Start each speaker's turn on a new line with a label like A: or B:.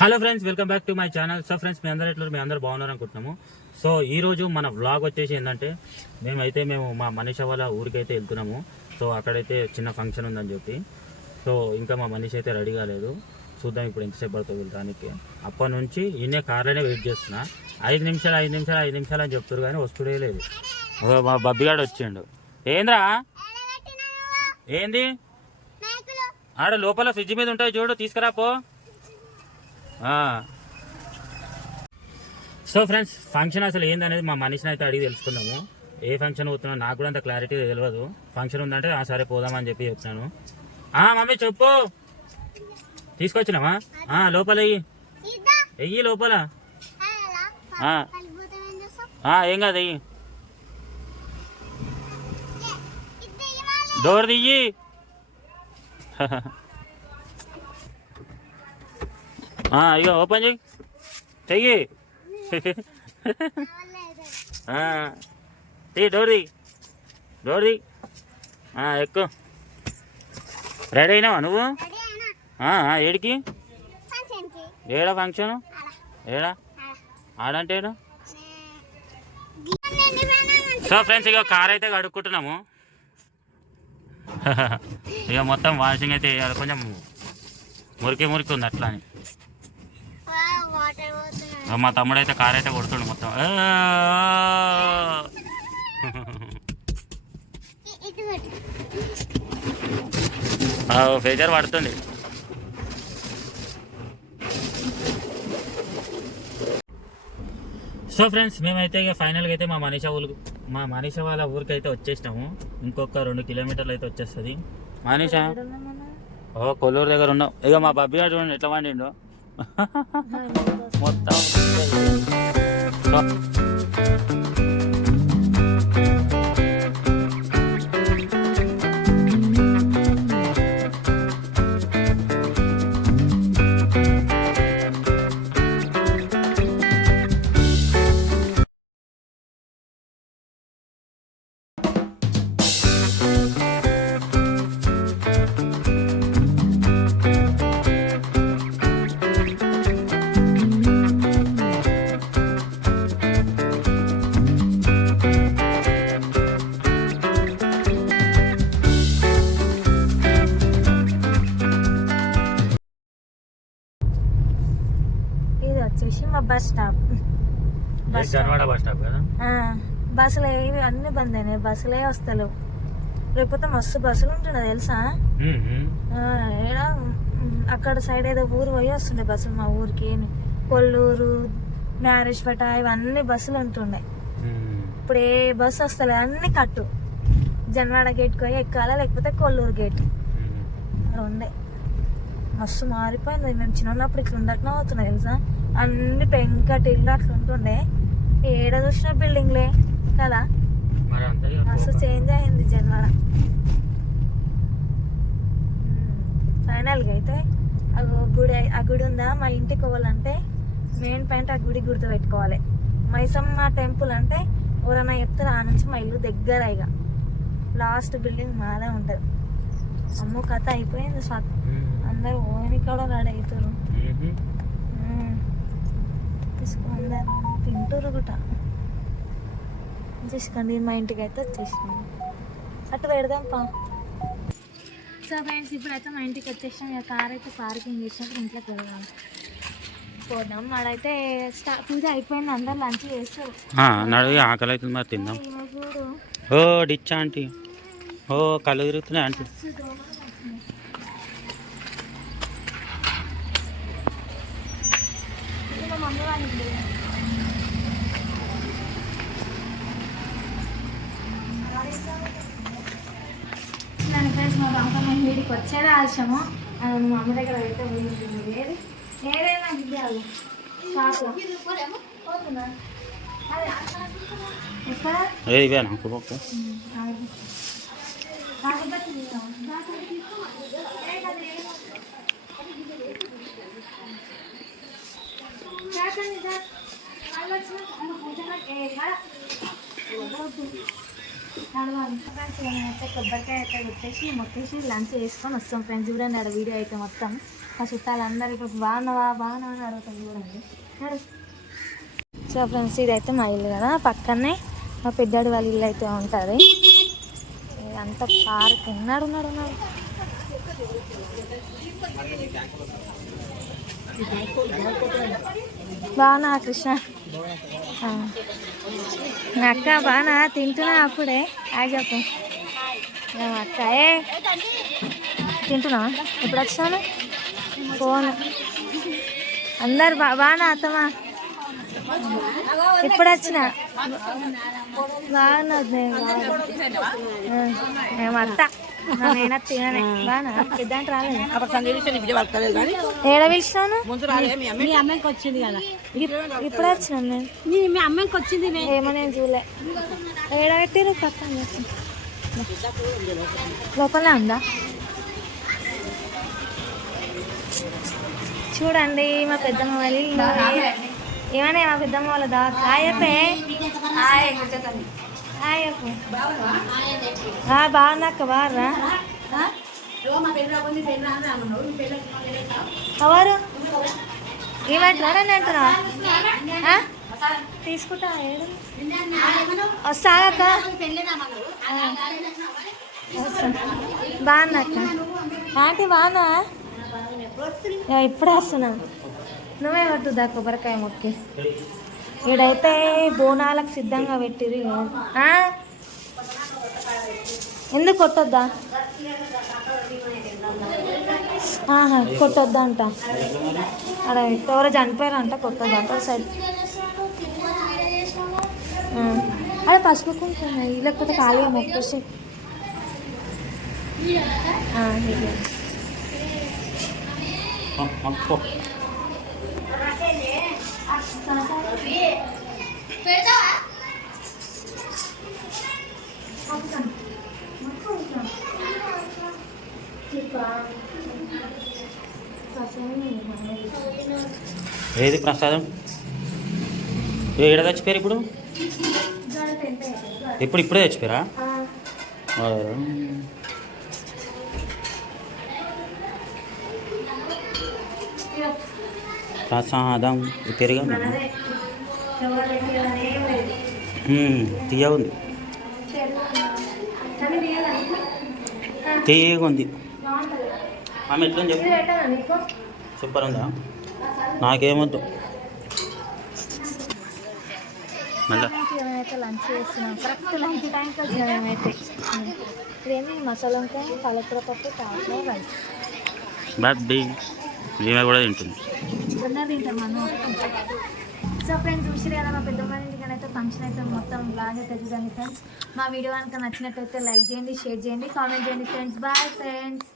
A: Hello friends welcome back to my channel so friends మీ అందరూ ఎట్లా మీ అందరూ బాగున్నారు అనుకుంటున్నాము. సో ఈ రోజు మన వ్లాగ్ వచ్చేసి ఏంటంటే మేమైతే మేము మా మనీష వాళ్ళ ఊరికైతే వెళ్తున్నాము. సో అక్కడైతే చిన్న ఫంక్షన్ ఉందని చెప్పి. సో ఇంకా మా మనీష్ అయితే రెడీ కాలేదు. చూద్దాం ఇప్పుడు ఎంతసేపు పడుతుంది వెళ్ళడానికి అప్పటి నుంచి ఈయనే కార్లోనే వెయిట్ చేస్తున్నా. ఐదు నిమిషాలు ఐదు నిమిషాలు ఐదు నిమిషాలు అని చెప్తారు కానీ వస్తుడే లేదు. మా బబ్బిగాడు వచ్చిండు. ఏంద్రా? ఏంది? ఆడ లోపల ఫ్రిడ్జ్ మీద ఉంటాయి చూడు తీసుకురా పో. ఆ. సో ఫ్రెండ్స్ ఫంక్షన్ అసలు ఏందనేది మా మనిషిని అయితే అడిగి తెలుసుకుందాము. ఏ ఫంక్షన్ పోతున్నా నాకు కూడా అంత క్లారిటీ తెలియదు ఫంక్షన్ ఉందంటే ఆ సరే పోదామని చెప్పి చెప్తాను ఆ మమ్మీ చెప్పు. తీసుకొచ్చినావా? ఆ, లోపల వెయ్యి వెయ్యి లోపల. ఆ. ఆ, ఏం కాదు వెయ్యి డోర్ దియ్యి. ఆ, ఇగో ఓపెన్ చెయ్యి. చెయ్యి తీ డోర్ ది డోర్ రెడీ అయినావా నువ్వు? ఏడికి? ఏడా ఫంక్షన్? ఏడా? ఆడంటే ఏడా? సో ఫ్రెండ్స్ ఇక కార్ అయితే కడుక్కుంటున్నాము. ఇక మొత్తం వాషింగ్ అయితే కొంచెం మురికి మురికి ఉంది అట్లా అని. మా తమ్ముడు అయితే కార్ అయితే కొడుతుండు మొత్తం. ఫేజర్ పడుతుంది. సో ఫ్రెండ్స్ మేమైతే ఇక ఫైనల్గా అయితే మా మనీషా ఊరు మా మనీషా వాళ్ళ ఊరికి అయితే వచ్చేసినాము. ఇంకొక రెండు కిలోమీటర్లు అయితే వచ్చేస్తుంది. మనీషా? ఓ కొల్లూరు దగ్గర ఉన్నాం ఇక మా బబ్బీ గారు చూడండి ఎట్లా వండిండో మొత్తం
B: ఇది బస్సులు. ఏవి అన్ని బంద్ అయినాయి. బస్సులే వస్తలేవు. లేకపోతే మస్తు బస్సులు ఉంటుండే తెలుసా? అక్కడ సైడ్ ఏదో ఊరు పోయి వస్తుండే బస్సులు మా ఊరికి. కొల్లూరు మ్యారేజ్ పట ఇవన్నీ బస్సులు ఉంటుండే. ఇప్పుడు ఏ బస్సు వస్తలేదు అన్ని కట్టు. జన్వాడ గేట్కి పోయి ఎక్కాలా లేకపోతే కొల్లూరు గేట్. ఉండే. మస్తు మారిపోయింది. మేము చిన్న ఉన్నప్పుడు ఇట్లా ఉండట్నే అవుతున్నాయి తెలుసా? అన్ని పెంకటి ఇల్లు అట్లా ఉంటుండే. ఏడ చూసిన బిల్డింగ్లే కదా. మస్తు. చేంజ్ అయింది జన్మడ ఫైనల్గా అయితే ఆ గుడి ఆ గుడి ఉందా? మా ఇంటికి పోవాలంటే మెయిన్ పాయింట్ ఆ గుడి గుర్తు పెట్టుకోవాలి. మైసమ్మ టెంపుల్ అంటే ఎవరైనా చెప్తారు? ఆ నుంచి మా ఇల్లు దగ్గర ఇక లాస్ట్ బిల్డింగ్ మాదే ఉంటుంది. అమ్మో కథ అయిపోయింది. అందరు ఓని కూడా రెడీ అవుతారు. తీసుకోండి తింటారు గుట తీసుకోండి మా ఇంటికి అయితే వచ్చేసినాం అటు పెడదాం పా సో ఫ్రెండ్స్ ఇప్పుడైతే మా ఇంటికి వచ్చేసాం ఇక కార్ అయితే పార్కింగ్ చేసినప్పుడు ఇంట్లోకి వెళ్దాం. పోదాం. ఆడైతే స్టా పూజ అయిపోయింది. అందరు లంచ్ చేస్తారు.
A: ఆకలి అవుతుంది మరి తిందాం. ఓ డిచ్ ఆంటీ. ఓ కళ్ళు తిరుగుతున్నాయి ఆంటీ
B: మస్తు దోమలు వస్తున్నాయి. ఇది మా మమ్మీ వాళ్ళ ఇల్లు. నన్ను ఫ్రెండ్స్ మా పాప మేము వీడికి వచ్చేదే ఆలస్యము ఆ, మా అమ్మ దగ్గర అయితే ఉంటుంది ఏది ఏదైనా ఇవ్వాలి
A: ఏ ఇవే నాకు ఒక్క.
B: ఆగు. కాకపోతే తీసుకో. కాకపోతే తీసుకో. ఏ కదా, ఏ కదా. కాకండి, కా. వాళ్ళు వచ్చినాక అమ్మ పూజ అయితే కొబ్బరికాయ అయితే కొట్టేసి మొక్కేసి లంచ్ చేసుకొని వస్తాం ఫ్రెండ్స్ చూడండి ఆడ వీడియో అయితే మొత్తం మా చుట్టాలందరూ ఇప్పుడు బాగున్నావా బాగున్నావా అని అడుగుతాం చూడండి సో ఫ్రెండ్స్ ఇదైతే మా ఇల్లు కదా పక్కనే మా పెద్దాడు వాళ్ళ ఇల్లు అయితే ఉంటుంది అంత పార్క్ ఉన్నాడు ఉన్నాడు ఉన్నాడు బాగున్నా కృష్ణ? అక్క బాగా తింటున్నా అప్పుడే. ఆగాపు అక్క ఏ? తింటున్నా ఎప్పుడు వచ్చాను ఫోన్. అందరు బా బాగా అత్తమా ఇప్పుడు వచ్చిన? బాగున్నది మేము అత్త. ఏడ పిలిచినాను?
C: మీ అమ్మాయికి వచ్చింది కదా.
B: ఇప్పుడు వచ్చినాను నేను.
C: మీ మీ అమ్మాయికి వచ్చింది నే-
B: ఏమో నేను చూడలే. ఏడ పెట్టిరు పక్కన పెట్టు. లోపలే ఉందా? చూడండి మా పెద్దమ్మ వాళ్ళ ఏమన్నా మా పెద్దమ్మ వాళ్ళ దా ఆయప్పే ఆయప్పు బాగున్నాక బారా ఎవరు? ఏమంటారా అని తీసుకుంటా ఏడు. వస్తాక బాగున్నాక ఆంటీ బాగున్నా? ఇప్పుడే వస్తున్నా. నువ్వే పట్టుద్దా కొబ్బరికాయ మొక్కి? ఇడైతే బోనాలకు సిద్ధంగా పెట్టిరు ఎందుకు కొట్టొద్దా? ఆహా కొట్టొద్దా అంట. అక్కడ ఎవరో చనిపోయారంట కొట్టొద్దా అంట సైడ్ అదే పసుపు కుంకుమ లేకపోతే ఖాళీగా మొక్కేసి ఇదే.
A: ఏది ప్రసాదం? ఏడ చచ్చిపోయారు ఇప్పుడు? ఇప్పుడు ఇప్పుడే చచ్చిపోయారా ప్రసాదం
B: లేదు.
A: తీయగా ఉంది.
B: కానీ తీయాలని. ఆ,
A: తీయగా ఉంది. ఆమె ఎట్లా చెప్పు. సూపర్ ఉందా? నాకేమొద్దు. మళ్ళా.
B: లంచ్ చేస్తున్నాం కరెక్ట్ లంచ్ టైంకి వచ్చినాం మేమైతే ఇప్పుడు ఏంది మసాలా వంకాయ పాలకూర పప్పు రైస్.
A: ఈమె కూడా తింటుంది
B: సో ఫ్రెండ్స్ చూసిరు కదా మా పెద్దమ్మ ఇంటికి అయితే ఫంక్షన్ అయితే మొత్తం బ్లాగ్ అయితే చూడండి ఫ్రెండ్స్ మా వీడియో కనుక నచ్చినట్టయితే లైక్ చేయండి షేర్ చేయండి కామెంట్ చేయండి ఫ్రెండ్స్ బాయ్ ఫ్రెండ్స్